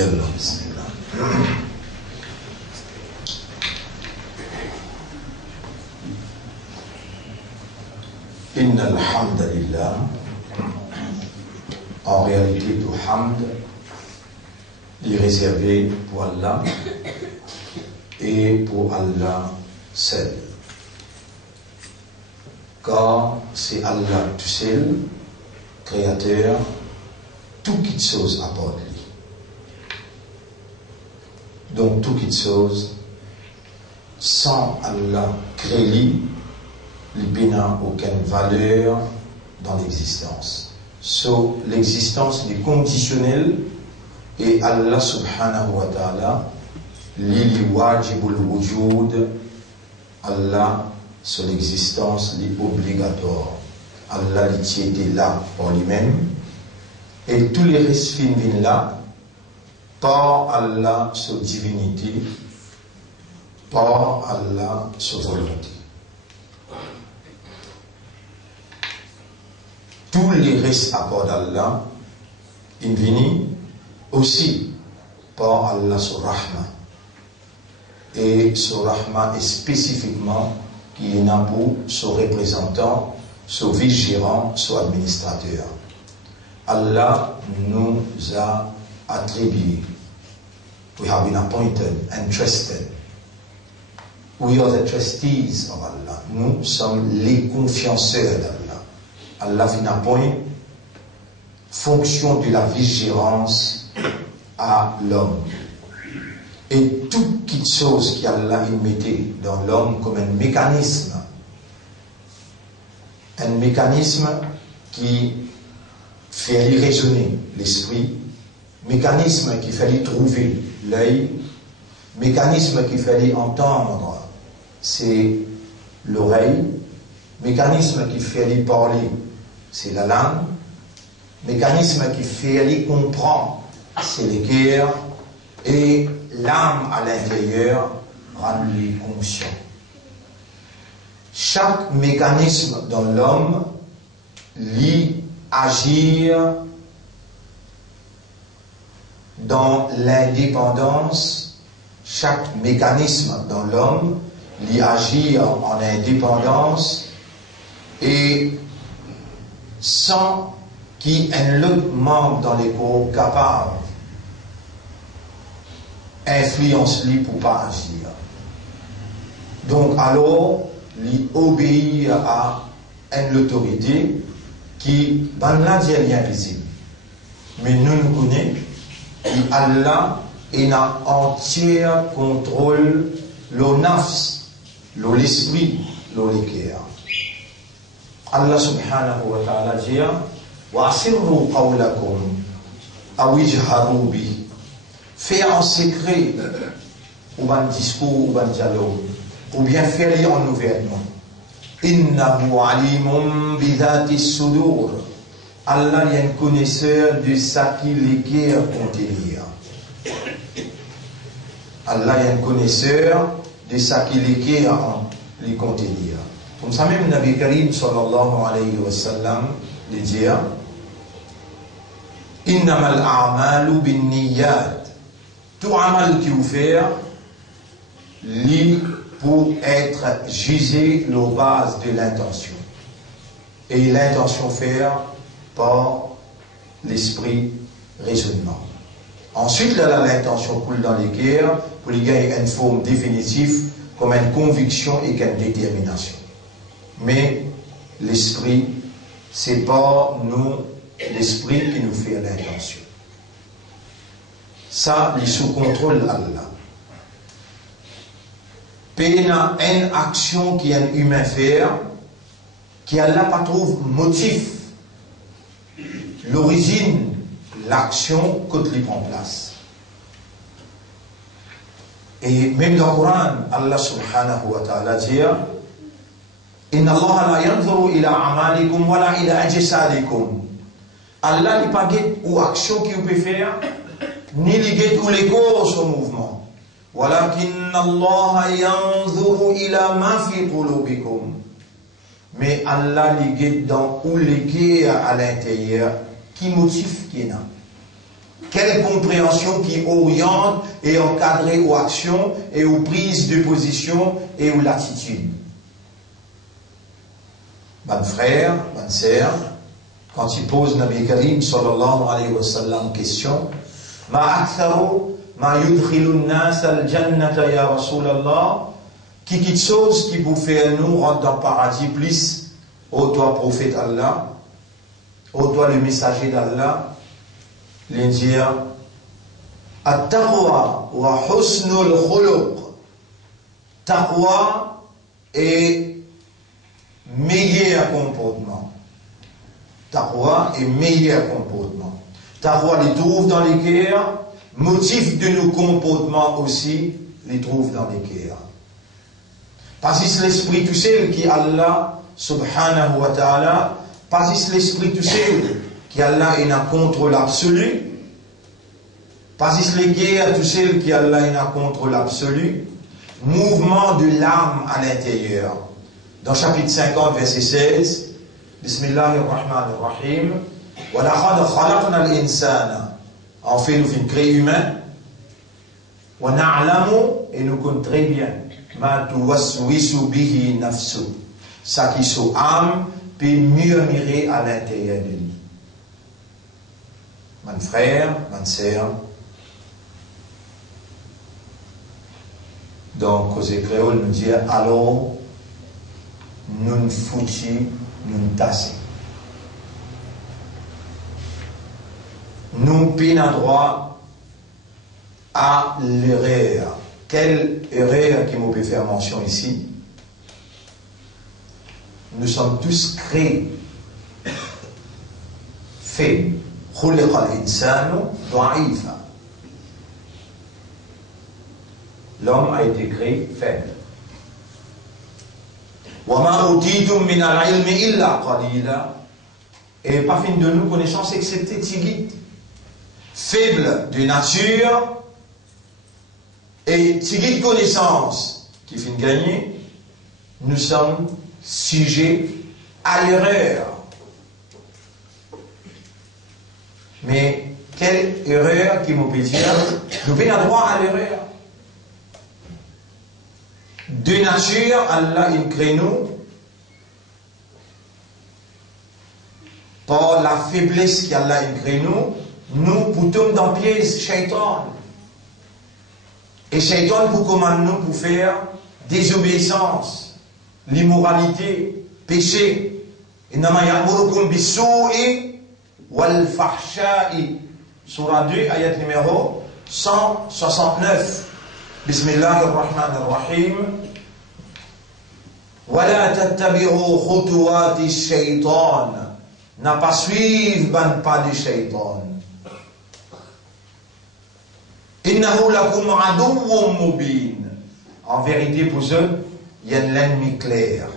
يلا بسم الله. إن الحمد لله. En réalité, tout hamd est réservé pour Allah et pour Allah seul. Car c'est Allah tout seul, créateur, tout qui chose apporte lui. Donc tout qui chose, sans Allah créé, il n'a aucune valeur dans l'existence. So, l'existence est conditionnelle et Allah subhanahu wa ta'ala, li wajibul wujud, Allah, sur l'existence, li obligatoire. Allah, li était là pour lui-même et tous les restes viennent là par Allah, sur divinité, par Allah, sur volonté. Tous les restes apports d'Allah, ils viennent aussi par Allah sur Rahma. Et sur Rahma est spécifiquement qui est pour son représentant, son vice-gérant, son administrateur. Allah nous a attribué. We have been appointed and trusted. We are the trustees of Allah. Nous sommes les confianceurs d'Allah. Allah fait un point, fonction de la vigilance à l'homme. Et toute chose qu'Allah mettait dans l'homme comme un mécanisme qui fait raisonner l'esprit, mécanisme qui fait trouver l'œil, mécanisme qui fait entendre, c'est l'oreille, mécanisme qui fait parler, c'est la langue, mécanisme qui fait comprendre, c'est le cœur, et l'âme à l'intérieur rend lui conscient. Chaque mécanisme dans l'homme lui agir dans l'indépendance, chaque mécanisme dans l'homme lui agir en indépendance et sans qu'il y ait un autre membre dans les corps capable influence lui pour pas agir. Donc alors, lui obéir à une autorité qui, dans la dit rien visible. Mais nous connaissons qu'Allah est un entier contrôle le nafs, l'esprit, le cœur. Allah subhanahu wa ta'ala dit وَأَسِرُّوا قَوْلَكُمْ أَوْ اجْهَرُوا بِهِ. Faire en secret, ou un discours, ou un dialogue, ou bien faire en ouvertement. Innahu alimun bidhati sudur. Allah est un connaisseur de ce qui les cœurs contenir. Allah est un connaisseur de ce qui les cœurs les contenir. Comme ça même, Nabi Karim sallallahu alayhi wa sallam le dit Innamal a'malu bin niyyat. Tout amal qui vous fait, pour être jugé la base de l'intention. Et l'intention faire par l'esprit raisonnement. Ensuite, là, l'intention coule dans les cœurs pour y gagner une forme définitive comme une conviction et une détermination. Mais l'esprit, c'est pas nous, l'esprit qui nous fait l'intention. Ça, il est sous contrôle d'Allah. Péna une action qui est un humain faire, qui Allah pas trouve motif, l'origine, l'action, quand il prend place. Et même dans le Coran, Allah subhanahu wa ta'ala dit Inna Allah la yanzuru ila amalikum wa la ila ajsadikum. Allah n'est pas guette ou action qui vous peut faire, ni les guette ou les causes au mouvement. ولكن الله ينظر إلى ما في قلوبكم. Mais Allah les guide dans où les cœurs à l'intérieur, qui motive qui est là. Quelle compréhension qui oriente et encadre aux actions et aux prises de position et aux latitudes. Mon frère, ma sœur, quand il pose Nabi Karim sallallahu alayhi wa sallam question, Ma aktharu ma yudkhilun nas al-jannata ya Rasulallah, qui quitte chose qui vous fait nous rentrer dans le paradis plus, ô toi prophète Allah, ô toi le messager d'Allah, l'Indien, at-taqwa wa husnul khuluq. Taqwa est meilleur comportement. Taqwa est meilleur comportement. Taqwa les trouve dans les cœurs, motif de nos comportements aussi, les trouve dans les cœurs. Parce que l'esprit tout seul qui Allah subhanahu wa ta'ala, parce que l'esprit tout seul qui Allah est un contrôle absolu, parce que les guerres tout seul qui Allah est un contrôle absolu, mouvement de l'âme à l'intérieur. Dans chapitre 50, verset 16, Bismillahirrahmanirrahim, wa laqad khalaqna al-insana, en fait nous sommes créés humains, wa na'lamu, et nous connaissons très bien, ma tuwaswisu bihi nafsu, ça qui son âme peut murmurer à l'intérieur de lui. Mon frère, ma sœur, donc aux créoles nous disent alors nous foutis, nous tasser. Nous peinons droit à l'erreur. Quelle erreur qui me peut faire mention ici? Nous sommes tous créés, faits. خُلِقَ الْإِنسَانُ ضَعِيفًا. L'homme a été créé faible. وَمَا أُوتِيتُم مِّنَ الْعِلْمِ إِلَّا قَلِيلًا. Et pas fin de nous connaissance excepté Tigit. Faible de nature et Tigit connaissance qui fin de gagner, nous sommes sujets à l'erreur. Mais quelle erreur qui nous peut dire? Nous avons droit à l'erreur. De nature, Allah il crée nous par la faiblesse qu'Allah il crée nous poutons dans le piège Shaitan. Et Shaitan pour commander nous pour faire désobéissance, l'immoralité, péché. Innama ya'murukum bis-su'i wal fahsha'i. Surah 2, ayat numéro 169. Bismillahirrahmanirrahim. Wala tattabi'u khutuwati shaitan. N'a pas suivre ban pas de shaitan. Innahu lakum aduwwun mubin. En vérité pour eux, il y a l'ennemi clair.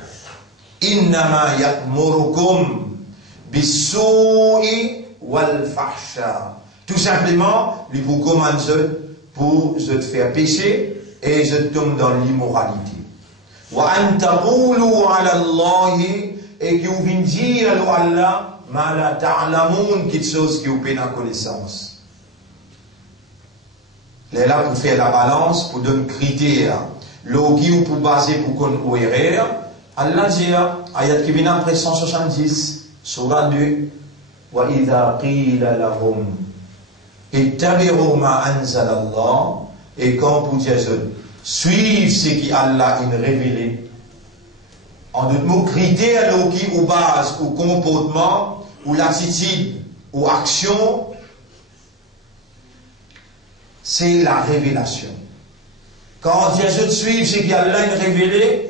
Innama ya'murukum bis-su'i wal fahsha. Tout simplement, lui vous commande pour te faire pécher et je tombe dans l'immoralité. Wa an taqulu ala Allahi, et qui vous vient dire à Allah ma la ta'lamun, quelque chose qui vous peine en connaissance. Là pour faire la balance, pour donner critères, l'eau qui vous pour baser pour qu'on ou erreur. Allah dit ayat qui vient après 170 surah 2 wa idha qila lahum ittabi'u ma anzala Allah, et quand pour dire suivre ce qui Allah a révélé, en d'autres mots critères qui ou base ou comportement ou l'attitude ou action, c'est la révélation. Quand on dit je suivre ce qui Allah a révélé,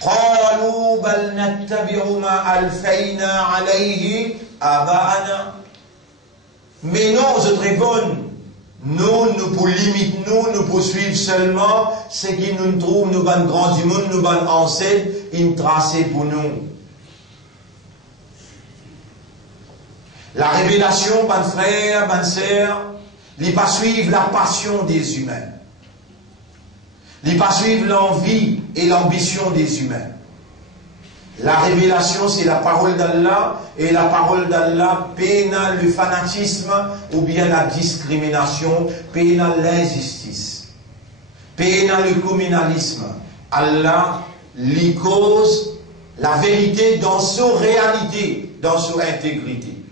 قالوا بل نتبع ما ألفينا عليه آباءنا. Mais non, je te réponds, nous pour limiter, nous pour suivre seulement ce qui nous trouve, nous ban grands du monde, nous ban ancêtres, ils tracé pour nous. La révélation, ban frère, ban sœur, ils pas suivre la passion des humains. Ils pas suivre l'envie et l'ambition des humains. La révélation, c'est la parole d'Allah, et la parole d'Allah pénale le fanatisme ou bien la discrimination, pénale l'injustice, pénale le communalisme. Allah lui cause la vérité dans sa réalité, dans sa intégrité.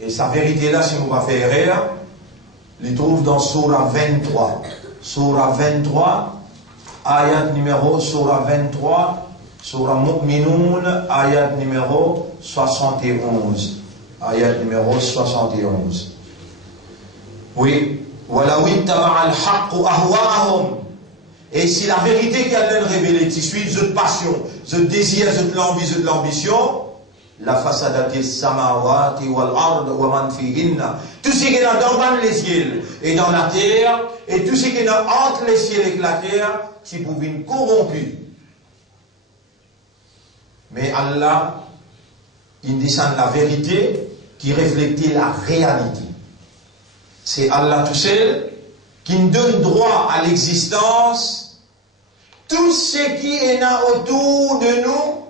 Et sa vérité-là, si on va faire erreur, il trouve dans Surah 23. Surah 23, ayat numéro Surah 23, Surah Mu'minoun, ayat numéro 71. Ayat numéro 71. Oui. Et si la vérité qu'elle a révélée, tu suis de passion, de désir, de l'envie, de l'ambition, la fasadati samawati wal ard wa man fihinna, tout ce qui est dans les cieux et dans la terre, et tout ce qui est entre les cieux et la terre, qui pouvait corrompu. Mais Allah, il descend la vérité qui reflète la réalité. C'est Allah tout seul qui nous donne droit à l'existence, tout ce qui est là autour de nous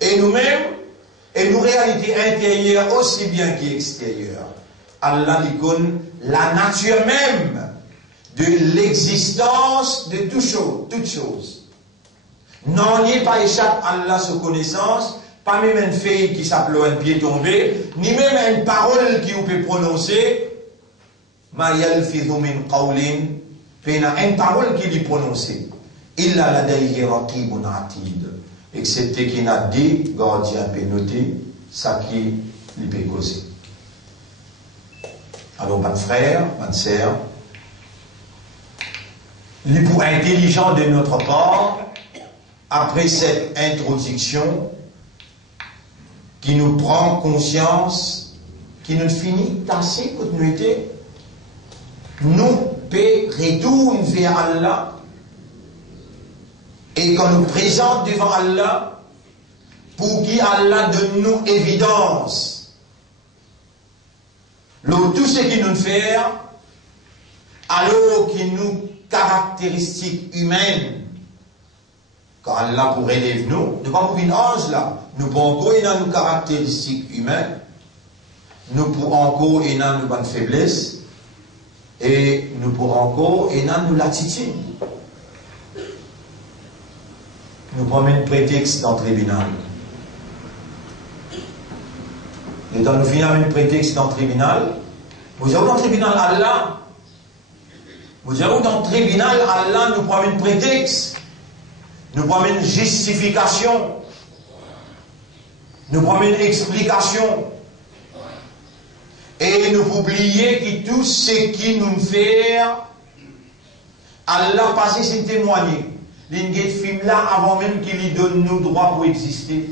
et nous-mêmes, et nos réalités intérieures aussi bien qu'extérieures. Allah lui connaît la nature même de l'existence de toutes choses. Non, n'y pas échappe à Allah sa connaissance, pas même une fille qui s'appelle un pied tombé, ni même une parole qui vous peut prononcer. Ma yalfidhu min qawlin, une parole qui lui prononcée. Illa ladayhi raqibun atid. Excepté qu'il n'a dit, gardien peut noter, ça qui lui peut causer. Alors, mon frère, ma sœur, les pour intelligent de notre part, après cette introduction, qui nous prend conscience, qui nous finit assez continuité, nous peut retourner vers Allah, et qu'on nous présente devant Allah, pour qu'Allah donne nous évidence. Tout ce qui nous fait, alors qu'il nous caractéristiques humaines, quand Allah pour élève nous, nous pas pour une ange là, nous pour encore y nos caractéristiques humaines, nous pour encore y nos bonnes faiblesses, et nous pour encore y nos latitudes. Nous prenons un prétexte dans le tribunal. Et quand nous finissons un prétexte dans le tribunal, vous avez dans le tribunal Allah, vous avez dans le tribunal Allah, nous prenons un prétexte, nous prenons une justification, nous prenons une explication, et nous oublions que tout ce qui nous fait, Allah passé c'est témoigner. Les films là, avant même qu'il lui donne nous droit pour exister.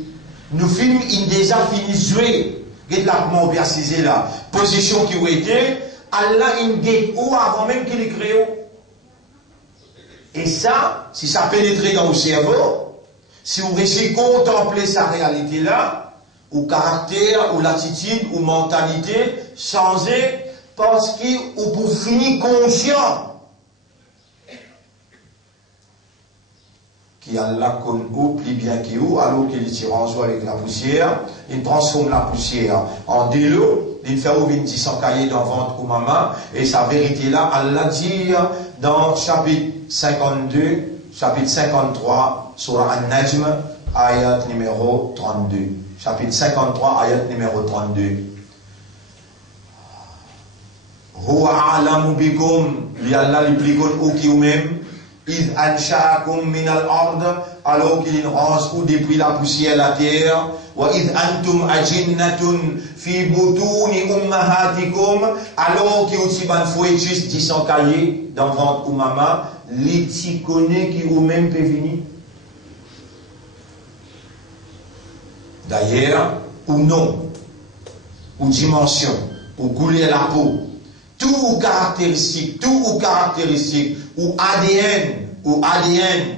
Nos films, ils déjà fini de jouer. Get là, comment on peut assiser la position qui a été. Allah, il guette où avant même qu'il les crée. Et ça, si ça pénètre dans le cerveau, si vous réussissez à contempler sa réalité là, ou caractère, ou l'attitude, ou mentalité, changer, parce que vous finissez conscient. Qui Allah connaît plus bien qu'il ou, alors qu'il tire en soi avec la poussière, il transforme la poussière en de l'eau, il fait ouvrir 10 cahiers dans le ventre ou maman, et sa vérité là, Allah dit dans chapitre 52, chapitre 53, Surah An-Najm, ayat numéro 32. Chapitre 53, ayat numéro 32. Huwa a'lamu bikum, li Allah li plikon ou qui ou même, إذ أنشأكم من الأرض alors qu'il rance ou depuis la poussière la terre وإذ أنتم أجنة في بطون أمهاتكم alors qu'il aussi ban fouet juste 10 cahiers dans ventre ou maman les petits connaît qui ou même peut venir d'ailleurs ou non ou dimension ou couleur la peau tout ou caractéristique, ou ADN,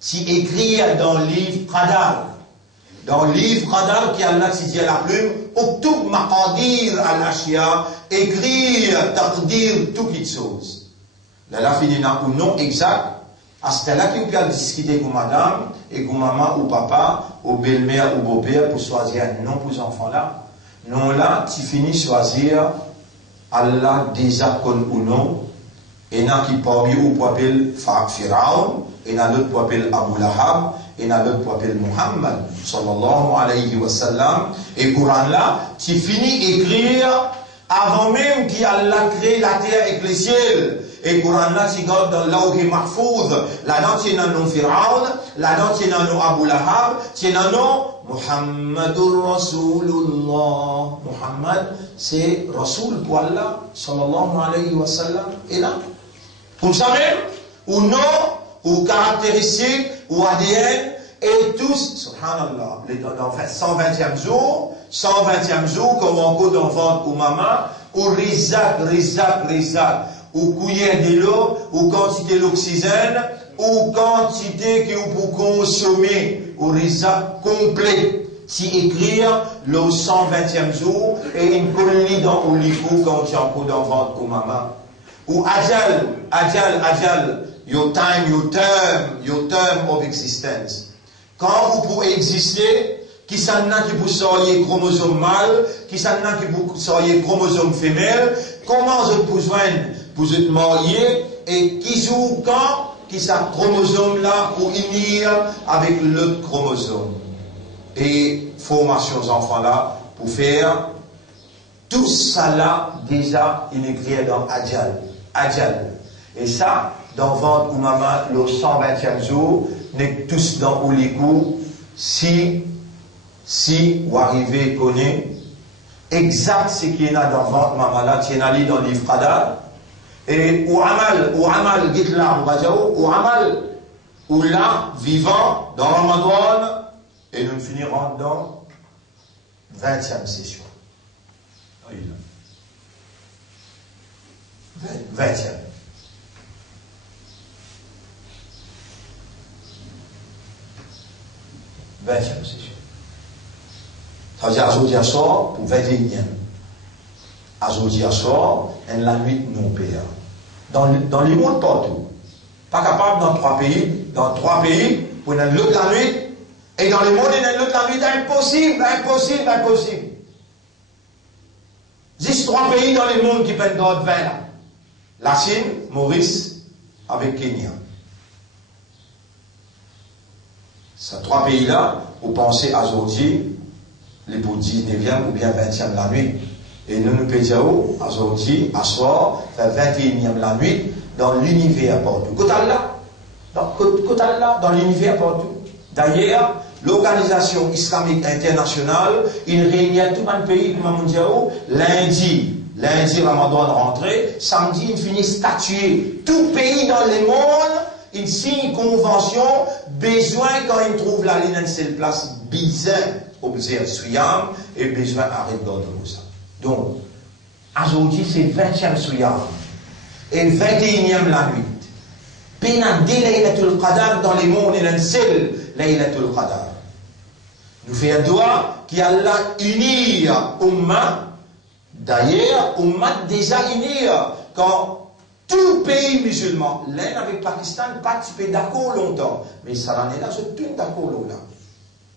qui écrit dans le livre Qadar. Dans le livre Qadar, qui a Allah dit à la plume, Oktub maqadir al-ashya, écrire, taqdir, toutes les choses. Là, la finina ou non exact, À ce là qui peut discuter avec madame, et avec maman ou papa, ou belle-mère ou beau-père pour choisir un nom pour les enfants là. Non là, tu finis choisir Allah déjà connu ou non. Et n'a qui parmi ou pour appeler Firaun, et n'a l'autre pour appeler Abu Lahab, et n'a l'autre pour appeler Muhammad, sallallahu alayhi wa sallam. Et Coran là, tu finis écrire avant même qu'Allah crée la terre et le ciel. Et Coran là, tu regardes dans l'Awhi Mahfouz, là-dedans tu as un nom Firaun, là-dedans tu as un nom Abu Lahab, tu as un nom Muhammadur Rasulullah. Muhammad, c'est Rasul pour Allah, sallallahu alayhi wa sallam. Et là, vous savez, ou nom, ou caractéristiques, ou ADN, et tous, subhanallah, dans 120e jour, 120e jour, comme on dit dans ventre ou maman, ou rizak, ou couillère de l'eau, ou quantité d'oxygène, ou quantité que vous pouvez consommer, ou rizak complet. Si écrire le 120e jour, et une colonie dans ou l'icou quand tu es encore dans ventre ou maman. Ou ajal, your term of existence. Quand vous pouvez exister, qui s'en a qui vous soyez chromosome mâle, qui s'en a qui vous soyez chromosome femelle, comment vous pouvez joindre, vous êtes marié, et qui joue quand, qui ça chromosome là, pour unir avec l'autre chromosome. Et formation aux enfants là, pour faire tout ça là, déjà, il est écrit dans Ajal. Et ça, dans ventre ou maman, le 120e jour, n'est tous dans Oulikou, si vous arrivez à connaître exact ce qu'il y a dans ventre maman là, tu es dans le livre Qadar, et ou amal, gitla, ou amal, ou là, vivant, dans Ramadan, et nous finirons dans 20e session. 20e. 20e session. Ça veut dire aujourd'hui à soir pour 21e. Aujourd'hui à soir, et la nuit non père. Dans le monde partout. Pas capable dans 3 pays, pour une l'autre la nuit, et dans le monde, il y a une l'autre la nuit, impossible. Juste 3 pays dans le monde qui prennent d'autres 20 là. La Chine, Maurice, avec Kenya. Ces 3 pays-là, vous pensez à aujourd'hui, les pour 19e ou bien 20e la nuit. Et nous pouvons dire aujourd'hui, à soir, 21e la nuit, dans l'univers partout. Dans l'univers partout. D'ailleurs, l'Organisation islamique internationale, il réunit tout un pays comme lundi, Ramadan rentré, samedi, il finit statuer. Tout pays dans le monde, il signe une convention, besoin quand il trouve la ligne de cette place, bizarre, observe Souyam, et besoin arrête d'ordre ça. Donc, aujourd'hui, c'est 20e Souyam, et 21e la nuit. Pena de Laylatul Qadar dans les mondes, il y a un seul Laylatul Qadar. Nous faisons un doigt qui a unir Ummah. D'ailleurs, Ummah déjà unir quand tout pays musulman, l'Inde avec Pakistan, participé d'accord longtemps, mais ça l'en est là, c'est tout d'accord là.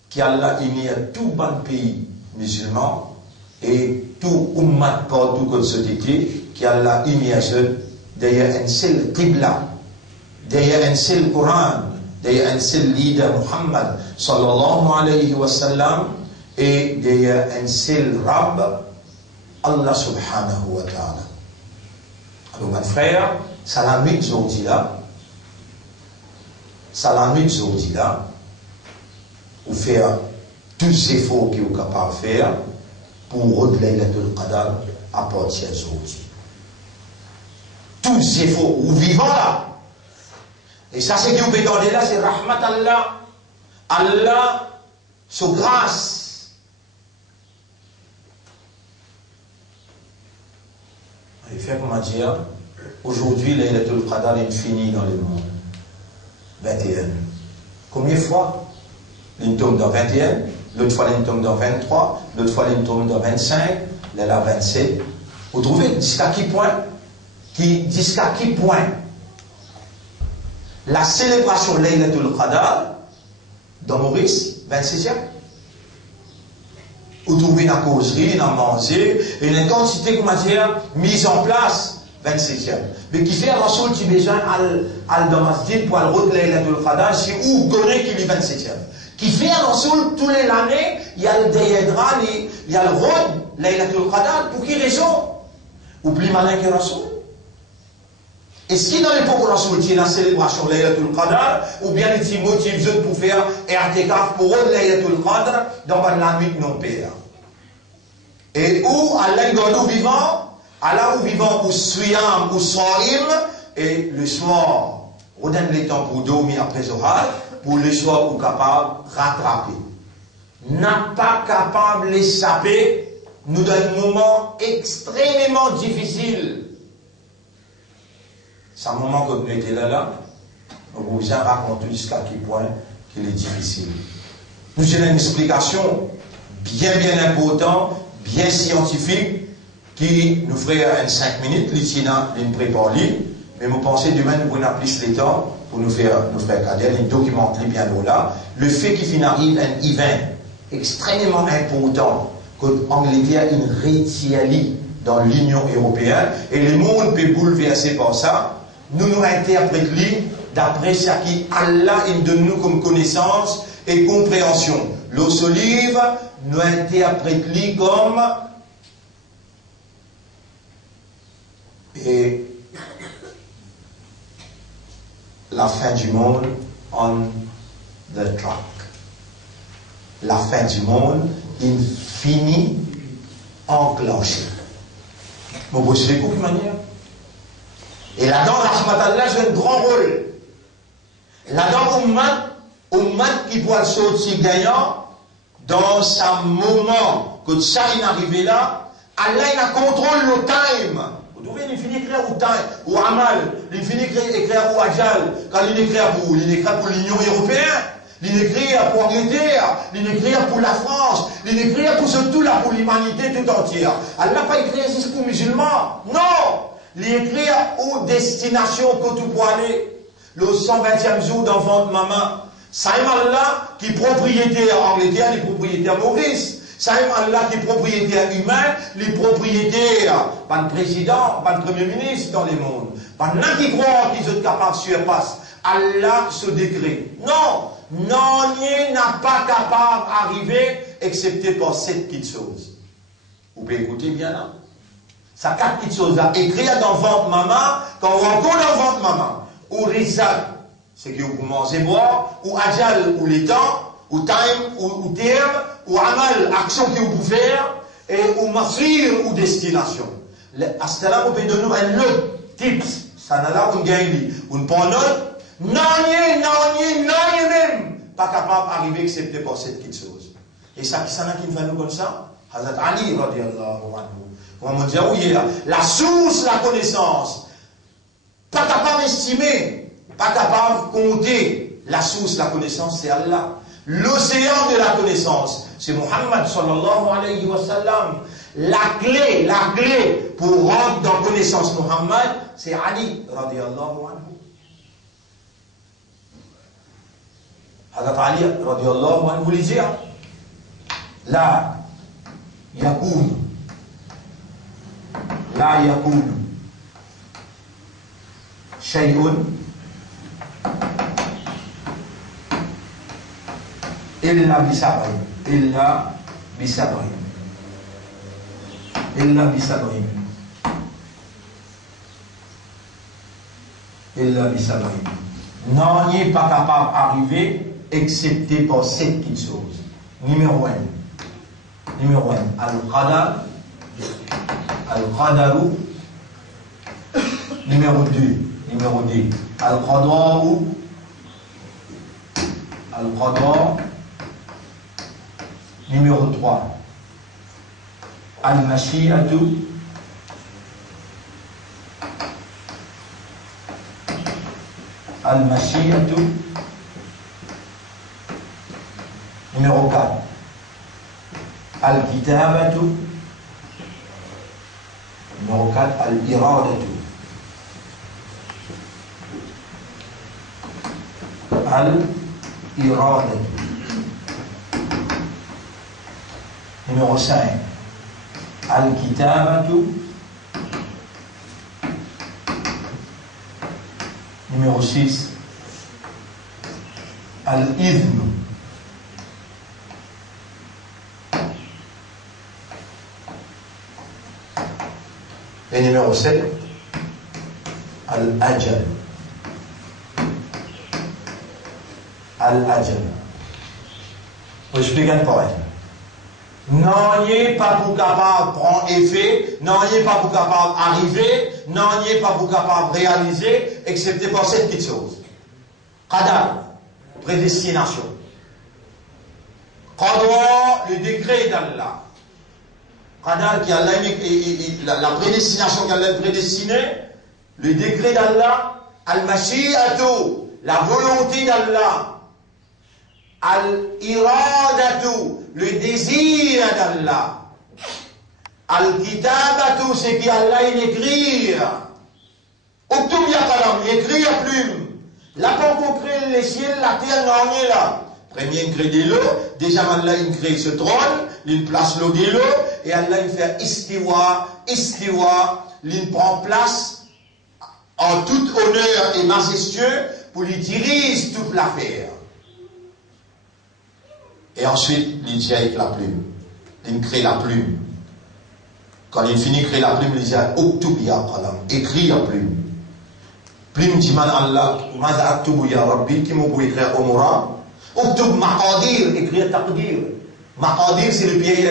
Qui a unir tout bon pays musulman et tout Ummah partout comme société, qui a unir d'ailleurs un seul Qibla. D'ailleurs un seul Coran, d'ailleurs un seul leader Muhammad sallallahu alayhi wa sallam, et d'ailleurs un seul Rab, Allah subhanahu wa ta'ala. Alors mon frère, salamit aujourd'hui là, ou faire tous les efforts qu'il est capable de faire pour relever Laylatul Qadar à partir d'aujourd'hui. Tous les efforts, ou vivant là. Et ça, c'est qui vous peut donner là, c'est Rahmat Allah. Allah, sous grâce. Il fait comment dire, aujourd'hui, Laylatul Qadar est fini dans le monde. 21. Combien de fois? Il tombe dans 21, l'autre fois il tombe dans 23, l'autre fois il tombe dans 25, là 27. Vous trouvez jusqu'à qui point? Jusqu'à qui point? la célébration Laylatul Qadr dans Maurice, 27e. Vous trouvez une causerie, une manger, et une quantité de matière mise en place, 27e. Mais qui fait Rasoul qui besoin al Damasdin pour le route Laylatul Qadr, c'est où vous connaissez qu'il est 27e. Qui fait Rasoul tous les années, il y a le Dayadra, il y a le route Laylatul Qadr, pour qui raison? Ou plus malin que Rasoul? Est-ce qu'il dans l'époque où Rasoul tient la célébration Laylatul Qadr, ou bien il motive pour faire I'tikaf pour eux Laylatul Qadr dans la nuit non père? Et où, Allah nous vivant, Allah où vivant, ou Suyam, ou Saïm, et le soir, on donne le temps pour dormir après Zohar, pour le soir, ou capable de rattraper. N'a pas capable d'échapper, nous dans un moment extrêmement difficile. C'est un moment que nous étions là, on vous a raconté jusqu'à quel point il est difficile. Nous avons une explication bien importante, bien scientifique, qui nous ferait 5 minutes, l'Itina, nous prépare, mais vous pensez demain nous prenons plus le temps pour nous faire cadeau, nous documenter bien là. Le fait qu'il arrive un event extrêmement important, que l'Angleterre est retirée dans l'Union européenne, et le monde peut bouleverser par ça, nous interprétons d'après ce qu'Allah donne nous comme connaissance et compréhension. L'eau solive nous interprète comme et la fin du monde on the track. La fin du monde infinie enclenchée. Vous voyez de quelle manière? Et là-dedans, Rahmatallah joue un grand rôle. Là-dedans, Ummat qui doit sortir gagnant dans ce moment que ça est arrivé là, Allah il a contrôle le time. Vous devez il finit écrire au time, au Amal, il finit écrire au Ajal, quand il écrit pour l'Union européenne, il écrit pour l'Angleterre, il écrit pour la France, il écrit pour surtout là pour l'humanité tout entière. Allah n'a pas écrit juste pour les musulmans, non! Il écrit aux destinations que tu peux aller. Le 120e jour d'enfant de maman. Saïm Allah qui est propriétaire en Angleterre, les propriétaires Maurice. Saïm Allah qui est propriétaire humain, les propriétaires, pas de président, pas de premier ministre dans les mondes. Pas de qui croient qu'ils sont capables de surpasser. Allah ce décret. Non, non, il n'a pas capable d'arriver, excepté par 7 petites choses. Vous pouvez écouter bien là. Ça 4 petites choses là. Écrire dans ventre maman, quand on rencontre dans ventre maman, ou rizal, c'est que vous mangez boire, ou ajal, ou les temps, ou time, ou terme, ou amal, action que vous pouvez faire, et ou masir, ou destination. À ce là, vous pouvez donner un autre tips. Ça n'a là, on gagne, on prend note. Non, même. Pas capable d'arriver excepté par cette petite chose. Et ça, qui s'en a qui nous fait nous comme ça? Hazrat Ali, radiallahu anhu. On va dire, oui, la source, la connaissance. Pas capable d'estimer, pas capable de compter. La source, la connaissance, c'est Allah. L'océan de la connaissance, c'est Muhammad sallallahu alayhi wa sallam. La clé pour rentrer dans la connaissance Muhammad, c'est Ali radiallahu anhu. Hazrat Ali radiallahu anhu voulait dire, la yakun shay'un illa bisabrin non, il n'est pas capable d'arriver excepté par 7 petites choses. Numéro 1, Al-Qadaru. Numéro 2, Al-Qadaru. Numéro 3, Al-Mashi'atu. Numéro 4, Al-Kitabatu. Numéro 4, Al-Iradatu. Al-Irada. Numéro 5. Al-Kitabatu. Numéro 6. Al-Idhn. Et numéro 7. Al-Ajal. Al-Ajal. Je explique un point. Non, n'y pas pour capable prendre effet, non, n'y pas pour capable arriver, non, n'y pas pour capable réaliser, excepté par cette petite chose. Qadar, prédestination. Qadar, le décret d'Allah. Qadar, qui a la prédestination qu'Allah a prédestinée, le décret d'Allah, al-mashi'atu, la volonté d'Allah, al-iradatu, le désir d'Allah, al-kitabatu, c'est qu'Allah il écrit, Octobre Yakalam, il écrit à plume, là quand on crée les ciels, la terre, non, on est là. Premier, il crée de l'eau, déjà Allah il crée ce trône, il place l'eau de l'eau, et Allah il fait istiwa, il prend place en tout honneur et majestueux pour lui diriger toute l'affaire. Et ensuite, il dit avec la plume. Il crée la plume. Quand il finit de créer la plume, il dit Octobre ya qalam, écrit la plume. Plume dit man Allah, Maza aktubu ya Rabbi, qui m'a pour écrire Omura. Octobre maqadir, écrire taqdir. Maqadir, c'est le pied.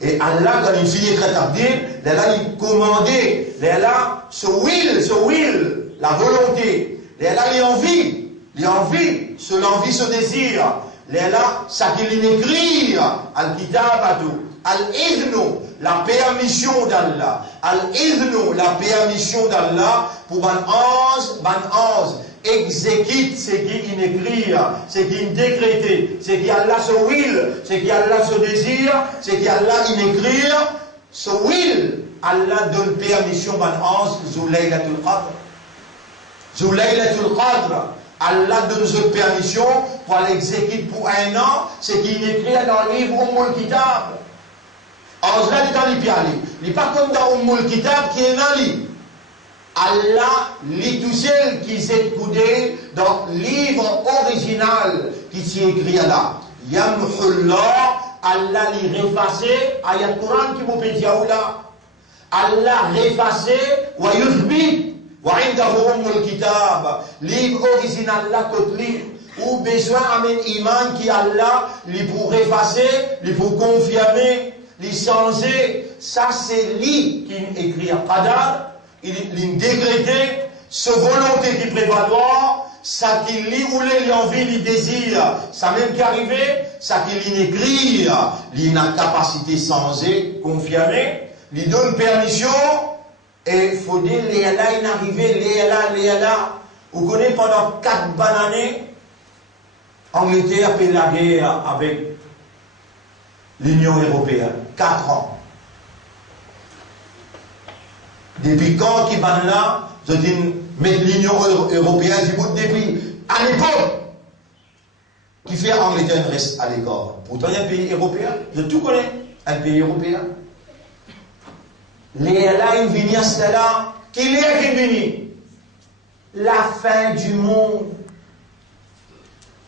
Et Allah, quand il finit d'écrire taqdir, là, il commandait, là, ce will, la volonté. Là, il envie, ce l'envie, ce désir. Là, ça qu'il écrit, al-kitabatu, al-idhnu, la permission d'Allah, al-idhnu, la permission d'Allah, pour ban 11, exécute ce qu'il écrit, ce qu'il décrète, ce qu'il Allah ce will, ce qu'il Allah ce désir, ce qu'il Allah il écrit, ce will, Allah donne permission ban 11, Zulaylatul Qadr. Zulaylatul Qadr. Allah donne cette permission pour l'exécuter pour un an, ce qu'il écrit dans le livre Ummul Kitab. En cela, il n'est pas comme dans Ummul Kitab qui est dans le livre. Allah, lit tout seul qui s'est coudé dans le livre original qui s'est écrit là. Yamhullah, Allah l'y refacé, ayat Quran qui vous peut dire là. Allah refacé, wa yuthbit. Livre original là côté livre ou besoin amène iman qui Allah li pour effacer, li pour confirmer, li changer, ça c'est lui qui écrit à Qadar, il décrété ce volonté qui prévaloir, ça qui lit ou les envie, les désirs, ça même qui arrivé, ça qui l'écrit, il a capacité changer, confirmer, lui donne permission. Et il faut dire, Léala est arrivé, Léala. Vous connaissez pendant 4 bonnes années, Angleterre a fait la guerre avec l'Union européenne. 4 ans. Depuis quand qui van là, je dis, mais l'Union européenne, depuis à l'époque, qui fait Angleterre reste à l'écart. Pourtant, il y a un pays européen, je tout connais, un pays européen. Léala, il vient à cela, qu'il y a qui vient. La fin du monde.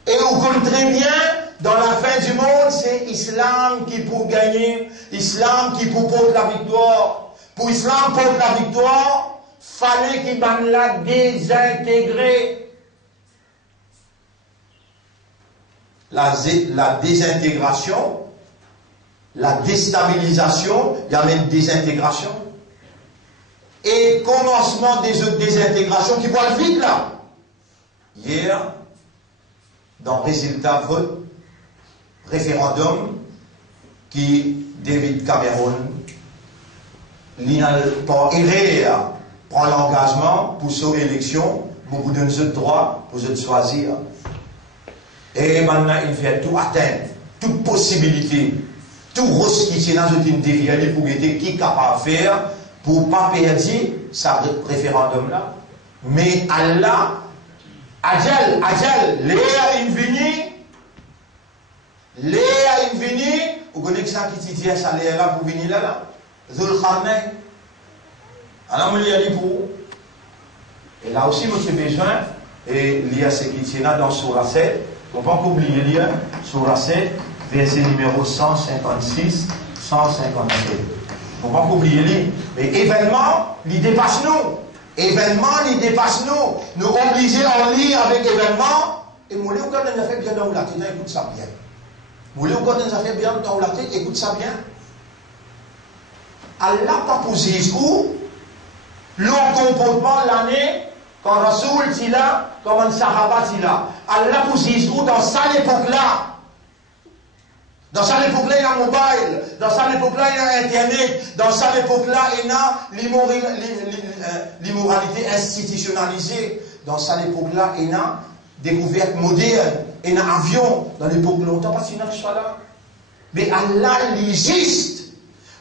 Et vous comprenez très bien, dans la fin du monde, c'est l'islam qui pour gagner, l'islam qui pour porter la victoire. Pour l'islam porter la victoire, fallait qu'il la désintégrer. La désintégration, la déstabilisation, il y a même désintégration. Et commencement des désintégrations qui voient le vide là. Hier, dans le résultat vote, référendum, qui David Cameron, par erreur, prend l'engagement pour son élection, pour vous donner ce droit, pour vous choisir. Et maintenant, il fait tout atteindre, toute possibilité. Tout ce qui est dans une déviation pour aider qui est capable de faire pour ne pas perdre ce référendum-là. Mais Allah, Ajal, Léa invini, vous connaissez ça qui dit ça Léa là pour venir là, Zul Kharnayn. Alors, il y a pour. Et là aussi, nous avons besoin, et il y a ce qui tient dans Surah 7, on ne peut pas oublier lire, Surah 7, verset numéro 156, 157. On ne peut pas oublier lire. Mais événement, il dépasse nous. Événement, il dépasse nous. Nous obligés à lire avec événement. Et nous voulons qu'on nous a fait bien dans la tête, écoute ça bien. Nous voulons qu'on nous a fait bien dans la tête, écoute ça bien. Allah pas posé où le comportement l'année, quand Rasoul dit là, comme un Sahaba dit là. Allah posé où dans cette époque-là. Dans cette époque-là, il y a mobile. Dans cette époque-là, il y a Internet. Dans cette époque-là, il y a l'immoralité institutionnalisée. Dans cette époque-là, il y a découverte moderne. Il y a avion. Dans l'époque longtemps, parce qu'il y a soit là. Mais Allah, il existe.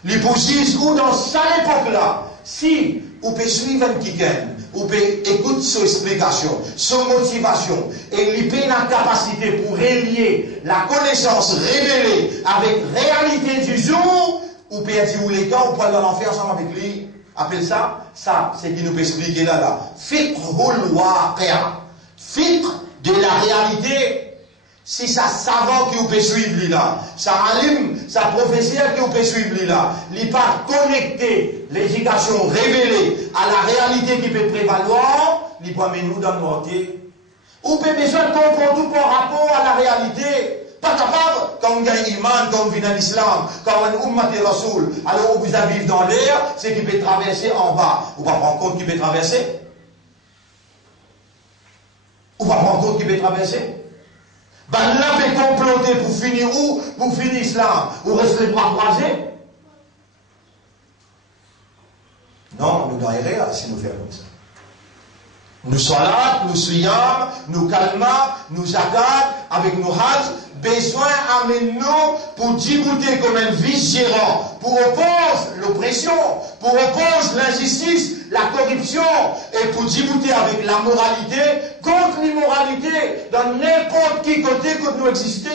Il pose où dans cette époque-là. Si vous pouvez suivre un kiken, vous pouvez écouter son explication, son motivation, et il peut la capacité pour relier la connaissance révélée avec réalité du jour, vous pouvez dire où les gars, vous pouvez aller dans l'enfer ensemble avec lui. Appelle ça, c'est qui nous peut expliquer là. Fiqhul waqia. Fiqh de la réalité. Si ça savant qui vous peut suivre là, ça alim, ça professeur qui vous peut suivre là, il pas connecter l'éducation révélée à la réalité qui peut prévaloir, il peut amener nous dans le monde. Ou peut besoin de comprendre tout par rapport à la réalité. Pas capable, quand on gagne iman, quand on vit dans l'islam, quand on ummat et rasoul, alors vous vivez dans l'air, c'est qui peut traverser en bas. Vous ne pas prendre compte qui peut traverser? Vous ne pas prendre compte qui peut traverser? Ben là, peut comploter pour finir où? Pour finir l'islam. Ou rester les bras croisés? Non, nous devons errer si nous faisons comme ça. Nous salat, nous suyam, nous kalma, nous zakat, avec nos hajj, besoin amène-nous pour débouter comme un vice-gérant, pour opposer l'oppression, pour opposer l'injustice, la corruption, et pour débouter avec la moralité contre l'immoralité dans n'importe qui côté que nous existons.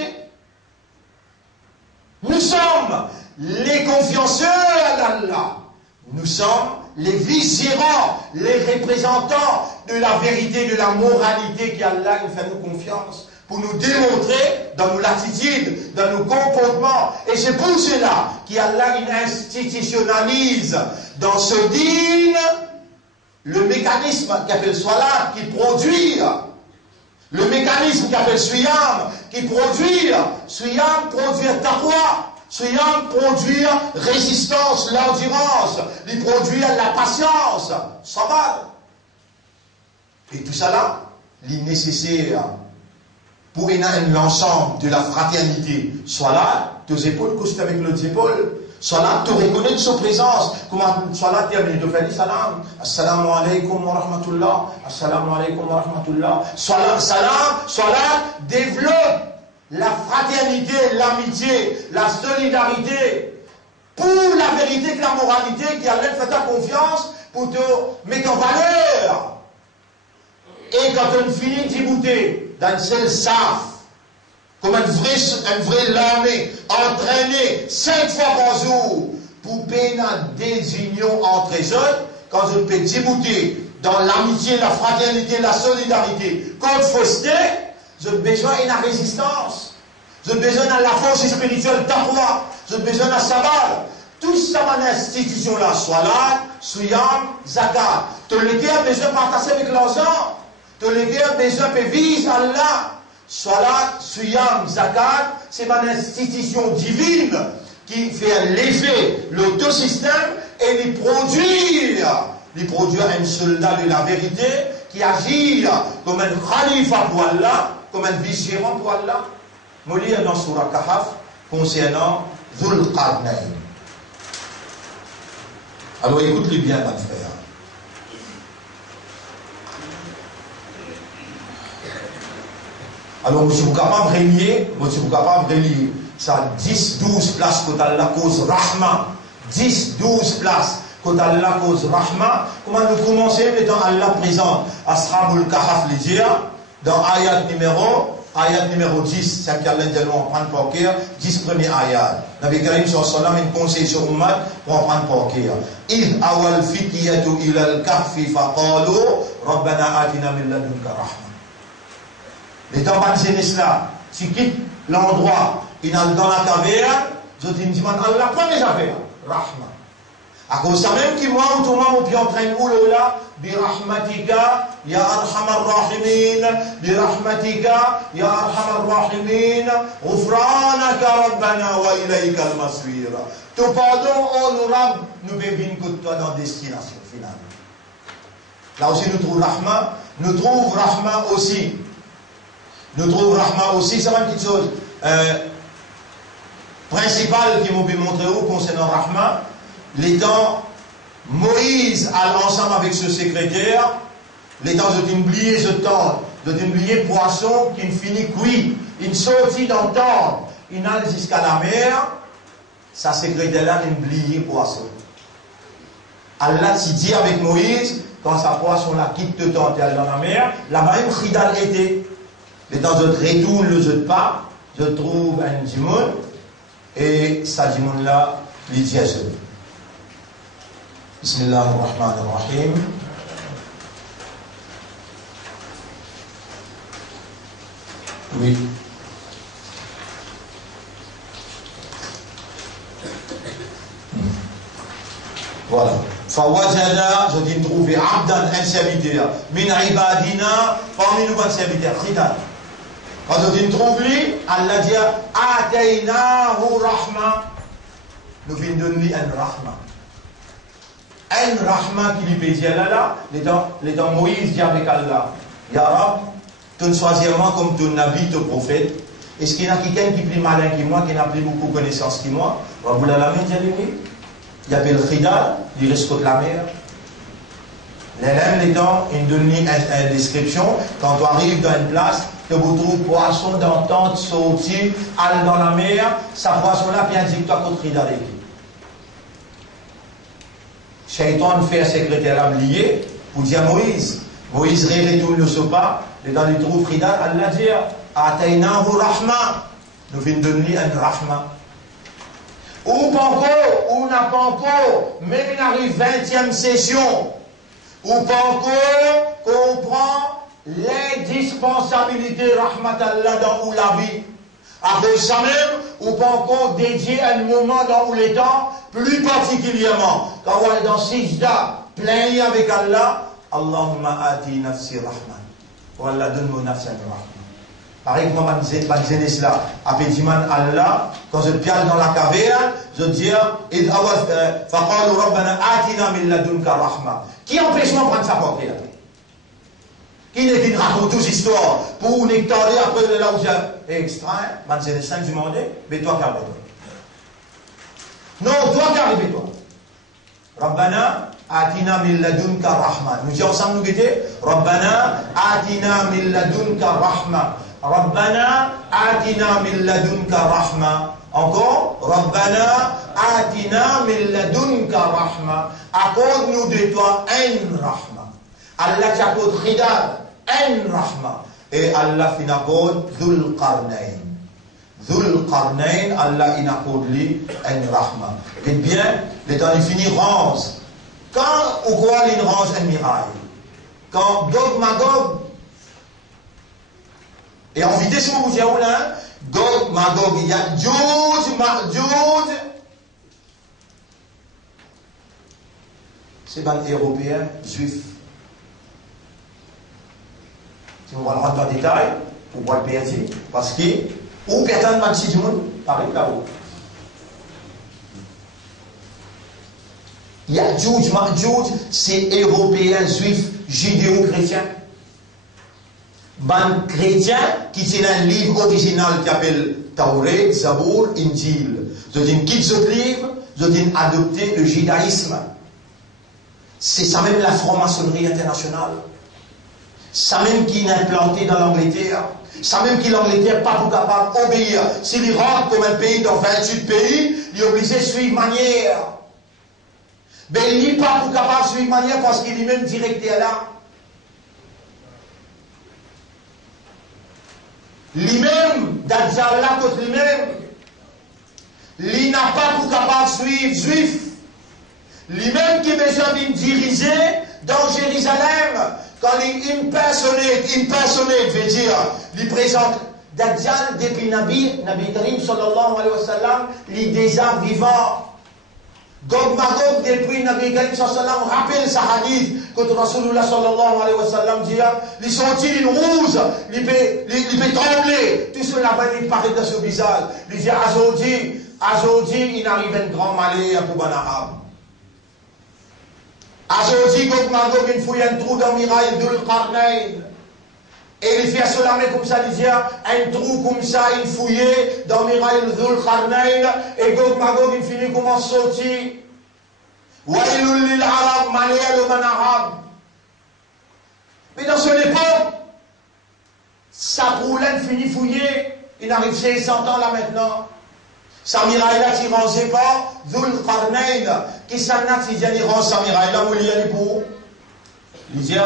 Nous sommes les confianceurs d'Allah. Nous sommes les vice-gérants, les représentants de la vérité, de la moralité qui Allah nous fait nous confiance pour nous démontrer dans nos latitudes, dans nos comportements. Et c'est pour cela qu'Allah institutionnalise dans ce dîne le mécanisme qui appelle Salat, qui produit, le mécanisme qui appelle Suyam, qui produit, Suyam produire taqwa. Suyam produire résistance, l'endurance, il produire la patience, sabat. Et tout ça là, il est nécessaire pour l'ensemble de la fraternité. Soit là, tes épaules couchent avec l'autre épaule. Soit là, tu reconnais sa présence. Comment soit là, tu as venu te faire salam. Assalamu alaikum wa rahmatullah. Assalamu alaikum wa rahmatullah. Soit là, salam, soit là, développe la fraternité, l'amitié, la solidarité, pour la vérité que la moralité, qui a l'air fait ta confiance pour te mettre en valeur. Et quand on finit d'y goûter dans une seule saf, comme un vrai l'armée, entraîné 5 fois par jour, pour peine des unions entre les autres, quand on peut débouter dans l'amitié, la fraternité, la solidarité, contre fausseté, j'ai besoin de résistance. J'ai besoin de la force spirituelle taqwa. J'ai besoin de sabat. Tout ça dans l'institution-là, soit là, suyam, zakat. Tous les gars ont besoin de partager avec leurs gens. Tous les gars ont besoin de vivre Allah. Soit là, suyam, zakat, c'est une institution divine qui fait l'effet, l'autosystème, et il produit un soldat de la vérité qui agit comme un khalifa pour Allah, comme un vice-gérant pour Allah. Nous lisons dans Surah Kahf concernant Dhul Qarnayn. Alors écoute-le bien, mon frère. Alors, je suis capable de relier, je suis capable de lire ça 10-12 places que Allah cause Rahma. 10-12 places que Allah cause Rahma. Comment nous commencer étant Allah présent Ashabul Kahf les dire. dans ayat numéro 10, c'est qu'Allah dit on prend pour cœur, 10 premiers ayat. Nabi Karim sallallahu alayhi wa conseille sur Ummat pour prendre pour cœur. إذ أوى الفتية إلى الكهف فقالوا ربنا آتنا من لدنك رحمة. Les temps de jeunesse là, tu quittes l'endroit, il est dans la caverne, je te dis Allah, quoi les affaires? Rahma. À cause de ça même qui moi ou tout le monde puis en train de rouler là, birahmatika ya arhamar rahimin, birahmatika ya arhamar rahimin, ghufranaka rabbana wa ilayka al-masir. Tout pardon, oh nous rab, nous bévins que toi dans destination finale. Là aussi nous trouvons Rahma, nous trouvons Rahma aussi. Nous trouvons Rahma aussi, c'est une petite chose principale qui m'a pu montrer où concernant Rahma. Les temps, Moïse allait ensemble avec ce secrétaire, les temps de t'oublier ce temps, de t'oublier poisson qui finit cuit, il sortit dans le temps, il allait jusqu'à la mer, sa secrétaire-là oublié poisson. Allah s'y dit avec Moïse, quand sa poisson-là quitte le temps, elle dans la mer, la même Khidal était. Les temps je retourne le jeu de pas, je trouve un djimoun, et sa djimoun-là, il dit à ce. Bismillahirrahmanirrahim. Oui. Voilà. Fawajada, je dis trouver abdan, un serviteur. Min ibadina, parmi nous un serviteur. Khidal. Quand je dis trouver, Allah dit Ataynahu rahma. Nous venons donner un rahma. Un rahma qui lui plaisait là, les temps Moïse dit avec Allah, Ya Rab, tu choisis moi comme ton nabi, ton prophète. Est-ce qu'il y a quelqu'un qui est plus malin que moi, qui n'a plus beaucoup de connaissances que moi? Rabbul Alamin dit oui. Il y avait le Khidal, il reste de la mer. Les temps, il donne une description. Quand tu arrives dans une place, tu trouves poisson d'entente sortir, aller dans la mer, sa poisson-là, puis indique toi contre Khidal. Shaitan fait un secrétaire lié pour dire à Moïse. Moïse retourne le sopa, et dans les trous Khidal, Allah dit Ataynahu rahma. Nous venons donner un rahma. Ou pas encore, ou n'a pas encore, même il arrive 20e session, ou pas encore, comprend l'indispensabilité rahmatallah dans la vie. Après ça même, ou pas encore dédié un moment dans les temps, plus particulièrement, quand on est dans Sijda, plein avec Allah, Allahumma ati nafsi rahman. Oh Allah, donne-moi nafsi rahman. Pareil que moi, je dis là, après Diman Allah, quand je piale dans la caverne, je dis, faqalu rabbana atina min ladunka rahma. Qui empêche moi de prendre sa portée là? Qui n'est qu'une raconte toute histoire pour nectarer après là où j'ai extrait, je dis 5 du monde, mais toi qui arrives. Non, toi qui arrives, toi. Rabbana atina min ladunka rahma. Nous disons ensemble, nous guettons, Rabbana atina min ladunka rahma. Rabbana atina min ladunka rahma. Encore, Rabbana atina min ladunka rahma. Accorde-nous de toi un rahma. Allah t'accorde khidal, un rahma. Et Allah t'accorde Dhul Qarnayn. Dhul Qarnayn, Allah t'accorde lui un rahma. Eh bien, les temps finis range. Quand ou quoi il range un mirail? Quand Gog Magog, et en vitesse où vous dites, Gog Magog, il y a Jude, c'est un Européen juif. Si on va rentrer dans le détail, pour voir le PNC, parce que, ou personne ne dit du monde, pareil là-haut. Il y a Jude, c'est Européen juif, judéo-chrétien. Ban chrétien qui tient un livre original qui s'appelle Tauret, Zabour, Injil. Je dis, quitte ce livre, je dis, adopter le judaïsme. C'est ça même la franc-maçonnerie internationale. Ça même qui est implanté dans l'Angleterre. Ça même qui l'Angleterre n'est pas tout capable d'obéir. S'il rentre comme un pays dans 28 pays, il est obligé de suivre manière. Mais il n'est pas tout capable de suivre manière parce qu'il est même directeur là. Lui-même, Dajjal là, contre lui-même, il n'a pas pour capable de suivre juif. Lui-même qui a besoin de diriger dans Jérusalem. Quand il impersonnate, veut dire, il présente Dajjal depuis Nabi Karim sallallahu alayhi wa sallam, il est déjà vivant. Gog Magog depuis Nabi Karim sallallahu alayhi wa sallam, rappelle sa hadith, quand Rasulullah sallallahu alayhi wa sallam dit, ils sont ils rouges, ils peuvent trembler, tout cela là-bas, il paraît dans ce visage. Il dit, aujourd'hui, il arrive un grand malheur pour Banahab. Aujourd'hui, Gog Magog, il fouille un trou dans le mirail de l'Qarnayn. Et il fait cela, mais comme ça, il dit, un trou comme ça, il fouillait dans le mirail de l'Qarnayn. Et Gog Magog, il finit comment sortir. Wailul lil Arab, malheur le Banahab. Mais dans son époque, sa roulette finit fouillée. Il arrive 600 ans là maintenant. Samiraïla qui rangeait pas, Dhul Qarnayn, qui s'annat si dit rang Samiraïla, où il y a les pour. Il dit,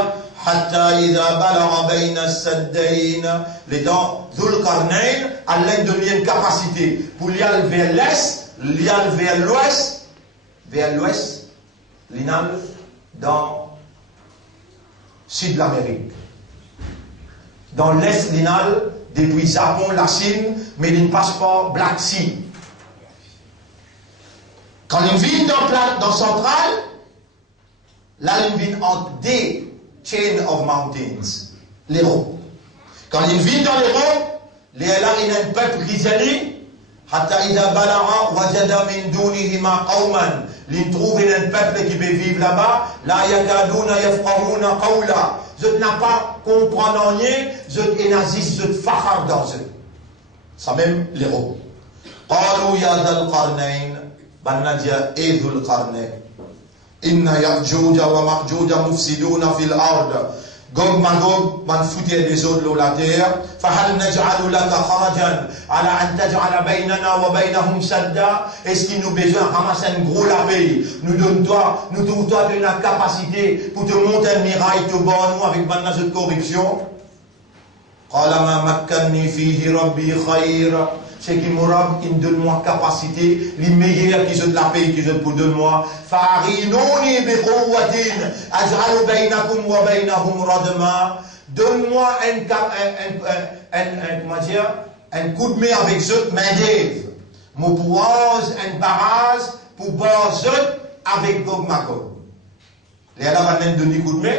Hatta idha balagha bayna as-saddayn, les dents Dhul Qarnayn, à l'aide de une capacité pour y aller vers l'est, y aller vers l'ouest, l'inal dans sud de l'Amérique. Dans l'est, l'inal, depuis Japon, la Chine, mais il ne passe pas Black Sea. Quand il vit dans central, là il vit entre des chain of mountains, l'Europe. Quand il vit dans l'Europe, là il y a un peuple qui dit, hatta idha balagha wajada min dunihima qawman, il trouve un peuple qui peut vivre là-bas, la yakaduna yafqahuna qawla, je n'ai pas comprendre rien, je n'existe, je fahar dans eux. Ça même l'Europe. Qalu ya dhal qarnayn, Bannadia et Dhul Qarnayn. Inna Ya'juja wa Ma'juja mufsiduna fil ard. Gog Magog, man foutait des eaux de la terre. Fahal naj'alu laka kharajan ala an taj'ala baynana wa baynahum sadda. Est-ce qu'il nous besoin de ramasser un gros lapin? Nous donne-toi de la capacité pour te monter un mirail, te battre nous avec bannas de corruption. Qala ma makkanni fihi rabbi khayr. C'est qui m'aura, qui me donne moi capacité, les meilleurs qui sont de la paix, qui sont pour donner-moi. Farinoni bi quwwatin, aj'alu bainakum wa bainahum radma. Donne-moi un coup de main avec eux, main d'Ève. Mon pouvoir, un barrage pour barrer eux avec Gog Magog. Les là, on va donner un coup de main.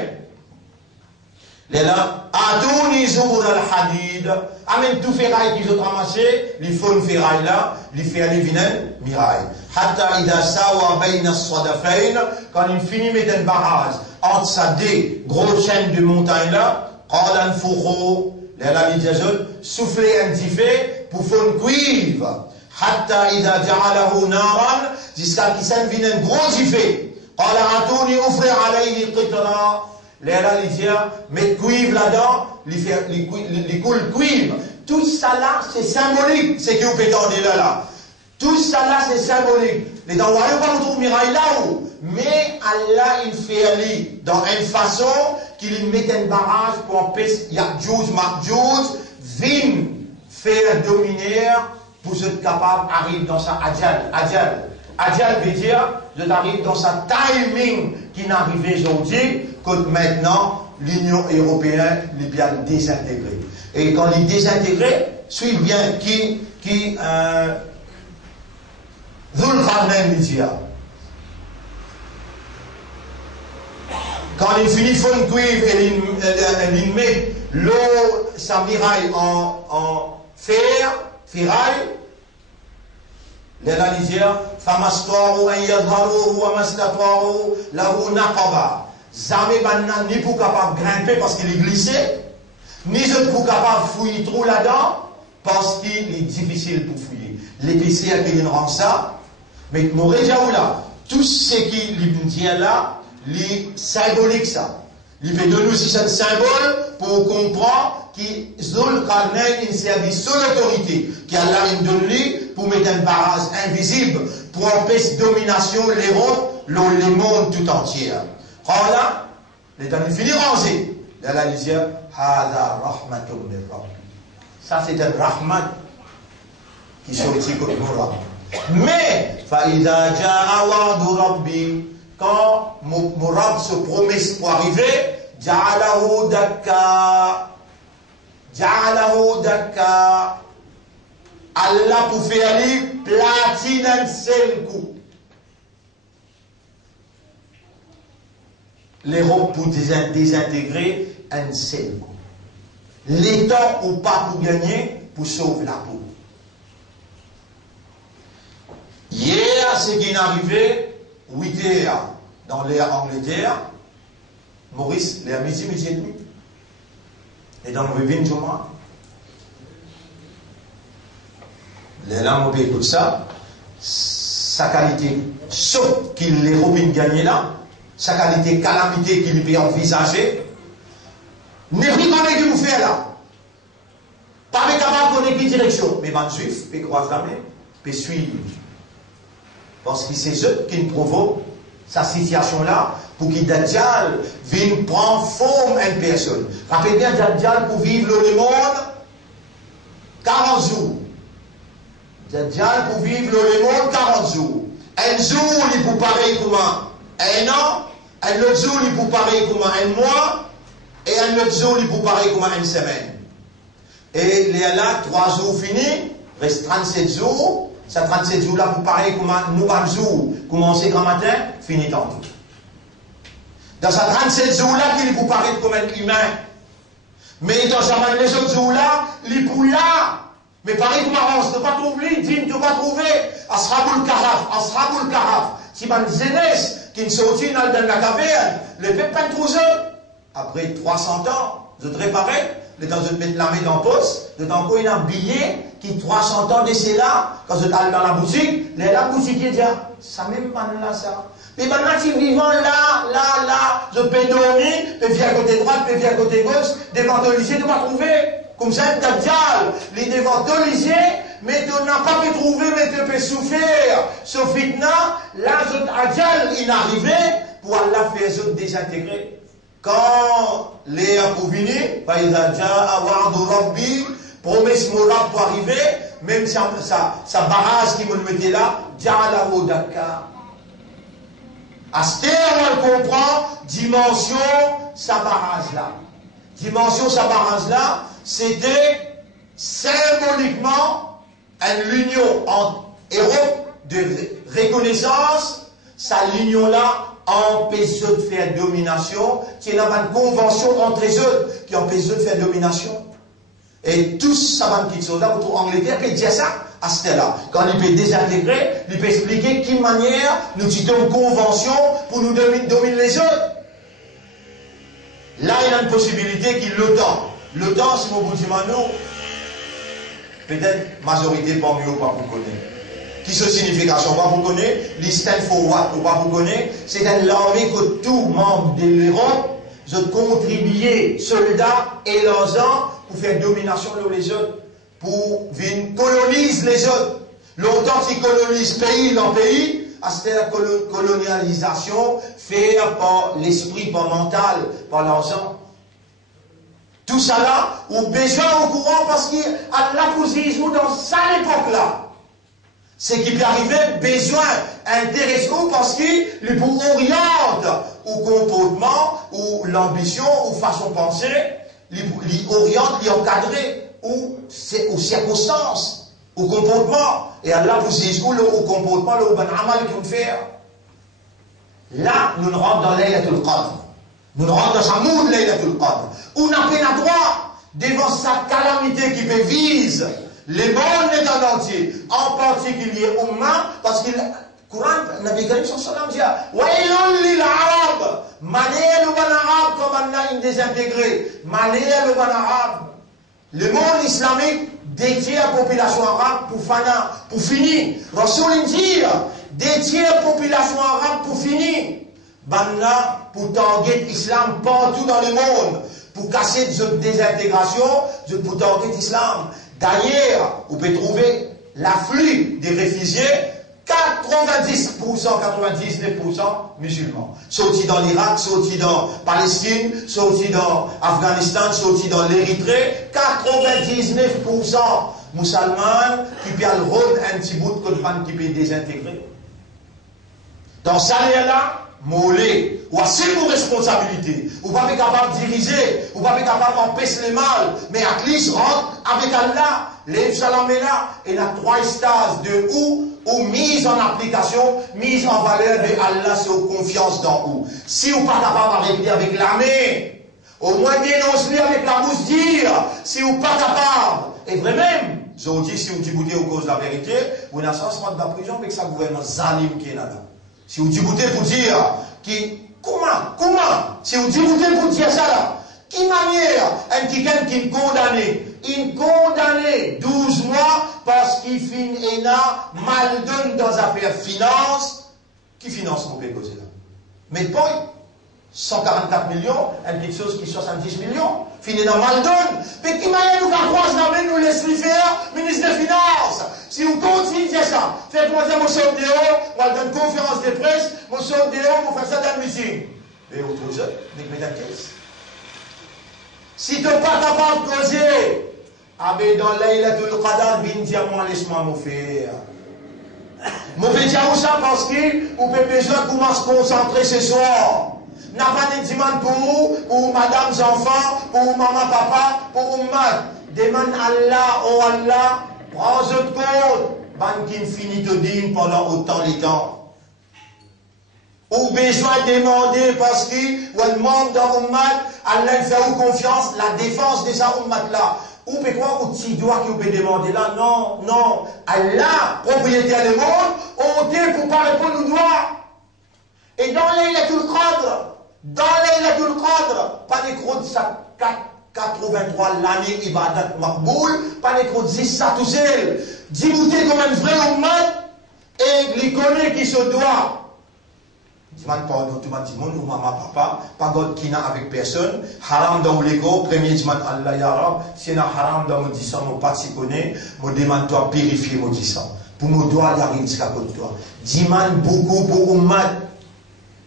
Les là, Adouni Zour al-Hadid, amène tout ferraille qu'ils ont ramassé, les faux ferraille là, les ferraille viennent, miraille. Hatta ida sawa bayna as-sadafayn, quand il finit mettre un barrage entre sa deux grosses chaînes de montagne là, qalan fourreau, les là, les diazotes, souffler un petit fait pour faire une cuivre. Hatta ida ja'alahu naran, jusqu'à qu'il s'en vienne un gros fait. Qala Atouni offrir alayhi qitra. Les là, les dire, mettre cuivre là-dedans, les coules cuivre. Tout ça là, c'est symbolique, c'est que vous pétendez là. Tout ça là, c'est symbolique. Les dans le royaume, on trouve miraille là-haut. Mais Allah, il fait aller dans une façon qu'il met un barrage pour empêcher Ya'juj, Ma'juj, vin, faire dominer pour être capable d'arriver dans sa Ajal. Ajal veut dire, je arrive dans sa timing qui n'arrive aujourd'hui, que maintenant, l'Union européenne est bien désintégrée. Et quand il est désintégré, suit bien qui Dhul Qarnayn dit. Quand il finit son cuivre et il met l'eau, sa miraille en ferraille, les Lalisères, Famastoirou, Ayadharou, Amastatouarou, Lahu Naqaba. Jamais maintenant ni pour capable grimper parce qu'il est glissé, ni pour capable fouiller trop là-dedans parce qu'il est difficile pour fouiller. L'épicerie a payé rend ça, mais mon là, tout ce qui dit là, est symbolique ça. Il fait de nous aussi un symbole pour comprendre qui Dhul Qarnayn il servit sous l'autorité qui Allah il donne lui pour mettre un barrage invisible pour empêcher domination l'Europe, le monde tout entier. Qala, les temps finit rangé. Allah dit Hada rahmatun min rabbi. Ça, c'est un Rahman qui sortit comme Mourab. Mais, Faïda Ja'a Wa'du Rabbi, quand Mourab se promet pour arriver, Ja'alahu Dakka. Ja'alahu Dakka. Allah pour faire lui platine un seul coup. L'Europe pour désintégrer un seul coup. L'État ou pas pour gagner, pour sauver la peau. Hier, ce qui est arrivé, 8 heures dans l'air Angleterre, Maurice, l'air midi et demi. Et dans le vin, les langues, on peut écouter ça. Sa qualité, sauf qu'il les robines gagné là, sa qualité calamité qu'il peut envisager, n'est plus qu'on est qui vous fait là. Pas capable de connaître direction. Mais les juifs, ils croient jamais, ils suivent. Parce que c'est eux qui provoquent sa situation là pour que Dajjal vienne prendre forme une personne. Rappelez bien, Dajjal pour vivre le monde 40 jours. Dajjal pour vivre le monde 40 jours. Un jour, il peut pareil comme un an, un autre jour, il peut pareil comme un mois, et un autre jour, il peut pareil comme une semaine. Et les là, 3 jours finis, reste 37 jours. Ça 37 jours là, pour pareil comme un nouveau jour, commencer grand matin, finit tantôt. Dans ces 37 jours là, il peut paraître comme un humain. Mais dans les autres jours là, il peut là. Mais pareil comme un ne pas trouver, dit ne pas trouver. Ashabul Kahaf. Si ma jeunesse qui ne sortit dans la caverne, le peuple pas trouvé. Après 300 ans, je te réparais. Le temps de mettre la main dans le poste, le temps qu'il y a un billet qui 300 ans de cela, quand je allé dans la boutique, la boutique dit, ça même pas là ça. Mais maintenant, si vivant là, je peux dormir, je peux faire côté droite, je peux faire côté gauche, devant le lycée, je ne pas trouver. Comme ça, un Dajjal, il est devant le lycée, mais tu n'as pas pu trouver, mais tu peux souffrir. Sauf fitna, là, Dajjal, il est arrivé pour Allah faire se désintégrer. Quand les pour venir, Faïda Ja'a Wa'du Rabbi, promesse Mourab pour arriver, même sa barrage qui me le mettait là, Ja'alahu Dakka. Astère, on comprend, dimension, sa barrage là. Dimension, sa barrage là, c'était symboliquement l'union entre Europe de reconnaissance, sa l'union là, empêche de faire domination, qui est là une convention entre les autres qui empêche de faire domination. Et tous ça qui sont là, pour Angleterre, peut dire ça à ce là. Quand il peut désintégrer, il peut expliquer quelle manière nous tirons une convention pour nous dominer les autres. Là, il y a une possibilité qui l'OTAN. L'OTAN, si vous dites maintenant, peut-être majorité parmi eux, pas vous connaître. Qui se signification, pas vous connaître, l'Eastern Forward, ou pas vous connaître, c'est une armée que tout membre de l'Europe, je contribuer, soldats et leurs gens, pour faire domination sur les autres, pour venir coloniser les autres. Longtemps qu'ils colonisent pays dans pays, c'est la colonialisation faite par l'esprit, par le mental, par l'argent. Tout ça là, on a besoin au courant parce qu'il y a la position dans cette époque-là. Ce qui peut arriver, besoin intéressant parce qu'il vous oriente au comportement, ou l'ambition, ou façon de penser, il oriente, il encadre, ou aux circonstances, au comportement. Et Allah vous dit, au comportement, le bon amal qu'il faut faire. Là, nous rentrons dans Laylatul Qadr. Nous rentrons dans sa mood Laylatul Qadr. On a peine à droit devant sa calamité qui peut vise les mondes dans entier, en particulier Ummah, parce que le Coran, Nabi Karim sallam dit, Wailun lil Arab, malheur le bon arabe comme Allah est désintégré, malheur le bon arabe. Le monde islamique détient la population arabe pour fana, pour finir. Rasoul dit, détient la population arabe pour finir. Banna pour target l'islam partout dans le monde, pour casser cette désintégration, pour target l'islam. D'ailleurs, vous pouvez trouver l'afflux des réfugiés, 4 99% musulmans. Sortis dans l'Irak, sortis dans Palestine, sortis dans Afghanistan, sortis dans l'Érythrée. 99% musulmans qui peuvent le rôle un petit bout de fan qui peut désintégrer. Dans ça, là, mollet, ou assez de responsabilité, ou pas capable de diriger, ou pas capable d'empêcher le mal, mais à least rentre avec Allah, les salam est là, et la 3 stages de ou mise en application, mise en valeur de Allah, c'est aux confiance dans où. Si vous pas capable d'arrêter avec l'armée, au moins dénonce-le avec la bouche dire, si vous pas capable, et vrai même, je vous dis, si vous dites aux causes de la vérité, vous n'avez pas de la prison avec sa gouvernement zalim qui est là. Si vous dites pour dire, comment, si vous dites pour dire ça là, qui manière un quelqu'un qui est condamné, 12 mois parce qu'il finit mal donne dans affaires finance, qui finance mon pays là? Mais pas 144 millions, une petite chose qui est 70 millions, finit dans mal donne. Mais qui manière nous croise la main, nous laisse lui faire, ministre des Finances. Si vous continuez de dire ça, faites-moi dire mon sort de haut, moi dans une conférence de presse, mon sort de haut, vous faites ça dans le meeting. Et autre chose, mais dans caisse. Si tu n'es pas capable de causer, dans Laylatul Qadar, bin diamant, laisse-moi m'en faire. M'en fait dire ça parce que vous avez besoin de commencer à se concentrer ce soir. N'a pas de demande pour vous, pour madame, enfants, pour maman, papa, pour ummat. Demande Allah, oh Allah, prends ce compte. Ban qui finit de dire pendant autant de temps. Ou besoin de demander parce que, ou un membre dans ummat, Allah fait vous confiance, la défense de sa ummat là. Ou peut quoi, ou petit doigt qui vous peut demander là, non, non. Allah, propriétaire du monde, on dit pour pas répondre au doigt. Et dans Laylatul Qadr, pas de croix de ça, 83 l'année ibadat makboul, pas de croix de 10 ça tout seul. Dis-vous comme un vrai ummat, et les connaît qui se doit. Demande pardon, tout le monde, ou maman, papa, pas God qui n'a avec personne, haram dans l'ego, premier demande Allah ya Rab, si n'a haram dans mon disant, mon pas s'y connaît, mon demande toi purifier mon disant. Pour mon doigt, il arrive jusqu'à côté de toi. Demande beaucoup pour ummat.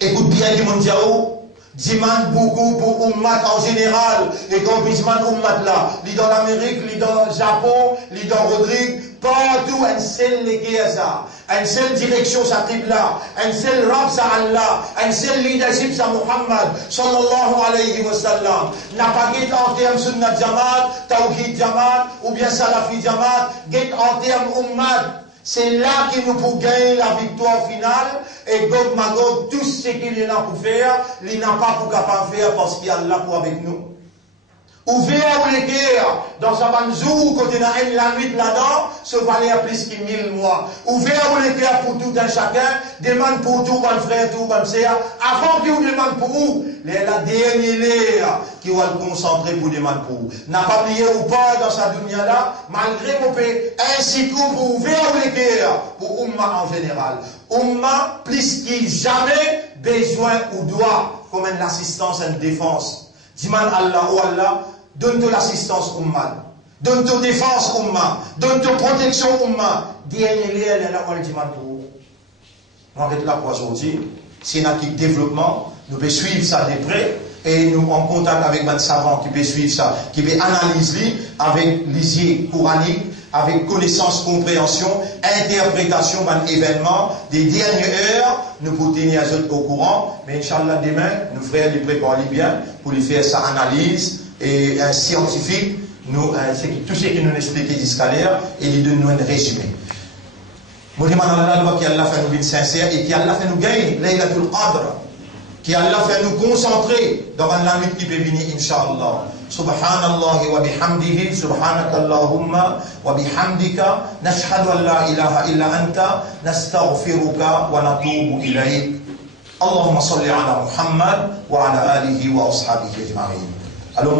Écoute bien du monde diao. Demande beaucoup pour ummat en général. Et quand il demande ummat là, il dans l'Amérique, il dans le Japon, il dans Rodrigue, partout, un seul légué à ça. Une seule direction, ça triple là. Un seul rab, ça Allah. Un seul leadership, ça Muhammad. Sallallahu alayhi wa sallam. N'a pas guette en termes sunnat jamaat, tawhid jamaat, ou bien salafi jamaat, guette en termes ummat. C'est là qu'il nous peut gagner la victoire finale. Et Gog Magog, tout ce qu'il y a pour faire, il n'a pas pour capable faire parce qu'il y a Allah pour avec nous. Ouvert ou les guerres, dans sa banzou, quand il y a la nuit là-dedans, ce valait à plus que 1000 mois. Ouvert ou les guerres pour tout un chacun, demande pour tout, mon frère, tout, mon sœur, avant qu'il vous demande pour vous, la dernière qui va le concentrer pour demander pour vous. N'a pas oublié ou pas dans sa dunya là, malgré mon pays, ainsi que pour ouvrir ou les guerres, pour Umma en général. Umma, plus qu'il jamais, besoin ou doit, comme une assistance, une défense. Dis-moi Allah, oh Allah, donne-toi l'assistance Umma, donne-toi défense Umma, donne-toi protection Umma. Dis-moi, elle est là, on le dit pour vous. On arrête là pour aujourd'hui. Si on a un développement, nous pouvons suivre ça de près et nous en contact avec un savant qui peut suivre ça, qui peut analyser avec l'isier coranique, avec connaissance, compréhension, interprétation d'un événement des dernières heures, nous pouvons tenir les autres au courant. Mais Inch'Allah, demain, nous ferons les préparer bien pour lui faire sa analyse et un scientifique, tout ce qui nous explique jusqu'à l'heure, et lui donne nous un résumé. Je demande à Allah qui Allah fait nous être sincères et qui Allah fait nous gagner Laylatul Qadr, qui Allah fait nous concentrer dans la nuit qui peut venir, Inch'Allah. Subhanallah wa bihamdihi, subhanaka Allahumma wa bihamdika, nashhadu an la ilaha illa anta, nastaghfiruka wa natubu ilayk. Allahumma salli ala Muhammad wa ala alihi wa ashabihi ajma'in. Alors,